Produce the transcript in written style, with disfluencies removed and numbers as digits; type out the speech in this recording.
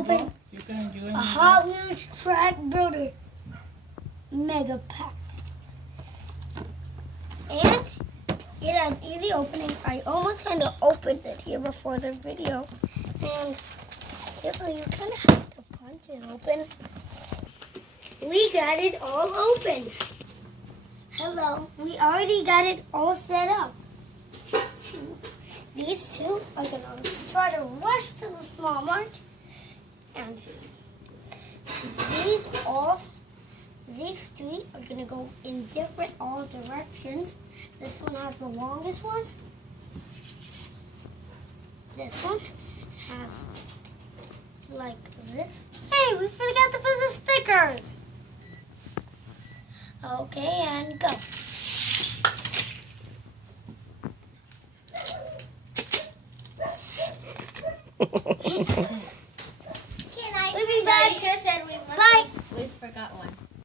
open a Hot Wheels Track Builder Mega Pack. And it has easy opening. I almost kind of opened it here before the video. And you kind of have to punch it open. We got it all open. Hello, we already got it all set up. These two are going to try to rush to the small mart. And these three are going to go in different all directions. This one has the longest one. This one has like this. Hey, we forgot to put the stickers. Okay, and go. Can I? You should have said we forgot one.